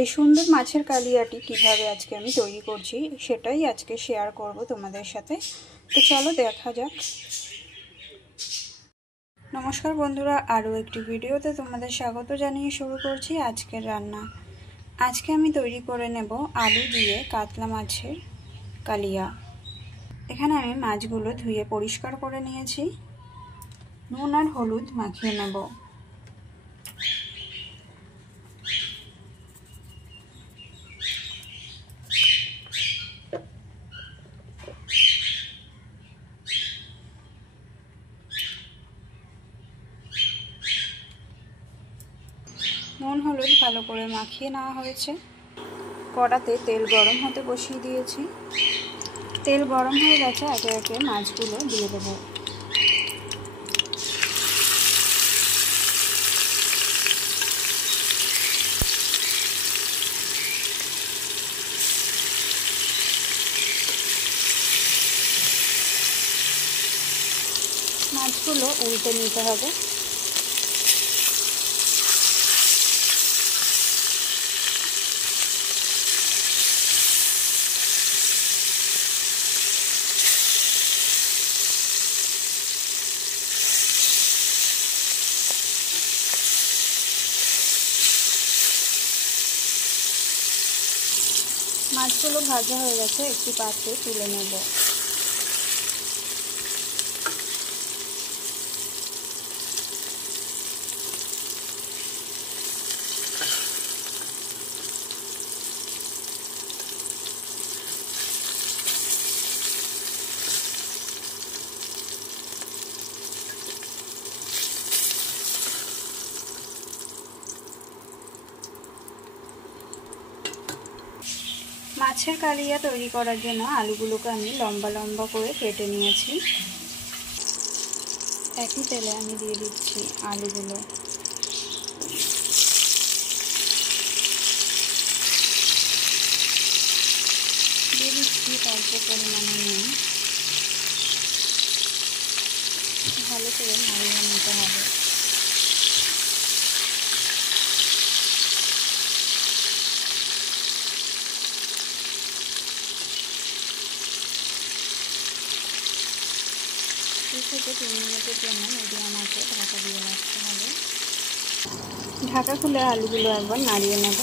এই সুন্দর মাছের কালিয়াটি কিভাবে আজকে আমি তৈরি করছি সেটাই আজকে শেয়ার করব তোমাদের সাথে। তো চলো দেখা যাক। নমস্কার বন্ধুরা, আরও একটি ভিডিওতে তোমাদের স্বাগত জানিয়ে শুরু করছি আজকের রান্না। আজকে আমি তৈরি করে নেব আলু দিয়ে কাতলা মাছের কালিয়া। এখানে আমি মাছগুলো ধুয়ে পরিষ্কার করে নিয়েছি, নুন আর হলুদ মাখিয়ে নেব। নুন হলুদ ভালো করে মাখিয়ে নেওয়া হয়েছে। কড়াতে তেল গরম হতে বসিয়ে দিয়েছি। তেল গরম হয়ে গেছে, একে একে মাছগুলো দিয়ে দেবো। মাছগুলো উল্টে নিতে হবে। মাছগুলো ভাজা হয়ে গেছে, একটি পাত্রে তুলে নেব। মাছের কালিয়া তৈরি করার জন্য আলুগুলোকে আমি লম্বা লম্বা করে কেটে নিয়েছি। একই তেলে আমি দিয়ে দিচ্ছি আলুগুলো। দিয়ে দিচ্ছি অল্প পরিমাণে নুন। ভালো করে নাড়িয়ে নিতে হবে। থেকে 3 মিনিটের জন্য মিডিয়াম আঁচে ঢাকা দিয়ে রাখতে হবে। ঢাকা খুলে আলুগুলো একবার নাড়িয়ে নেব।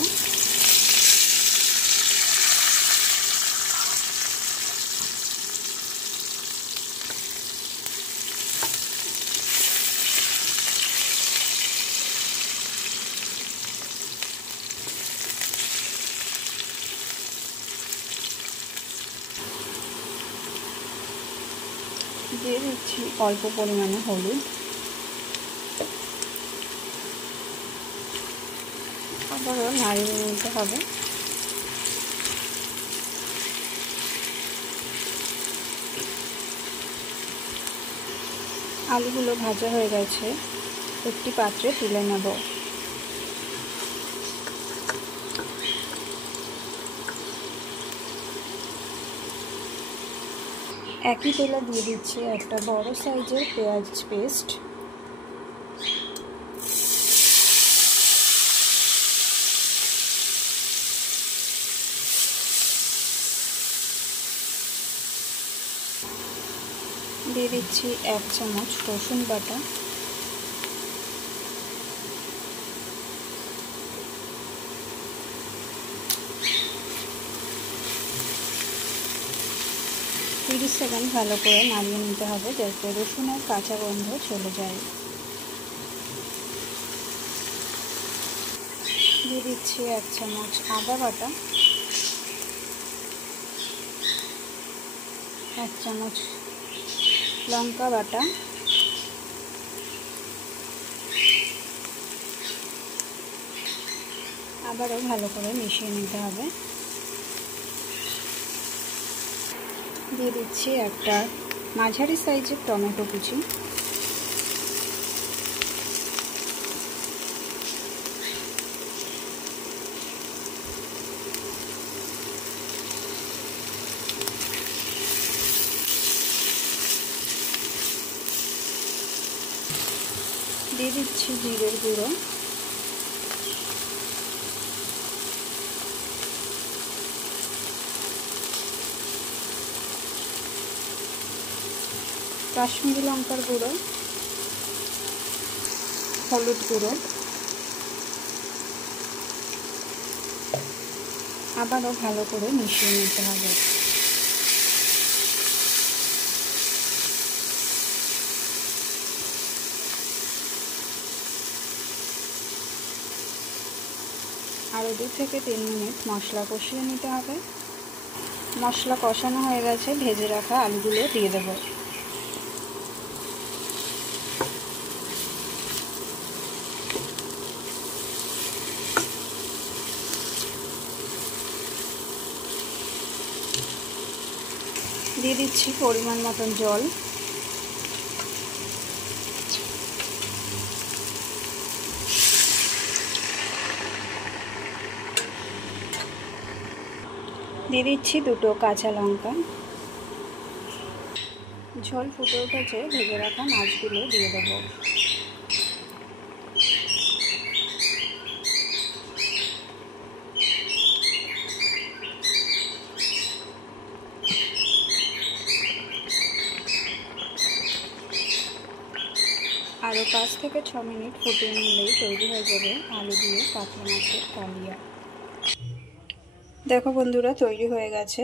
দিয়ে দিচ্ছি অল্প পরিমাণে হলুদ। আবারও নাড়িয়ে নিতে হবে। আলুগুলো ভাজা হয়ে গেছে, একটি পাত্রে তুলে নেব। একই তেলে দিয়ে দিচ্ছি একটা বড় সাইজের পেঁয়াজ পেস্ট। দিয়ে দিচ্ছি 1 চামচ রসুন বাটা। তিরিশ সেকেন্ড ভালো করে নাড়িয়ে নিতে হবে যাতে রসুনের কাঁচা গন্ধ চলে যায়। দিয়ে দিচ্ছি 1 চামচ আদা বাটা, 1 চামচ লঙ্কা বাটা, আবারও ভালো করে মিশিয়ে নিতে হবে। দিয়ে দিচ্ছি একটা মাঝারি সাইজের টমেটো কুচি। দিয়ে দিচ্ছি জিরের গুঁড়ো, কাশ্মীরি লঙ্কার গুঁড়ো, হলুদ গুঁড়ো, আবারও ভালো করে মিশিয়ে নিতে হবে। আরও 2 থেকে 3 মিনিট মশলা কষিয়ে নিতে হবে। মশলা কষানো হয়ে গেছে, ভেজে রাখা আলুগুলো দিয়ে দেব। দিয়ে দিচ্ছি পরিমাণ মতন জল। দিয়ে দিচ্ছি 2টো কাঁচা লঙ্কা। ঝোল ফুটে উঠেছে, ভেজে রাখা মাছগুলো দিয়ে দেব। আরও 5 থেকে 6 মিনিট ফুটিয়ে নিলেই তৈরি হয়ে যাবে আলু দিয়ে কাতলা মাছের কালিয়া। দেখো বন্ধুরা, তৈরি হয়ে গেছে।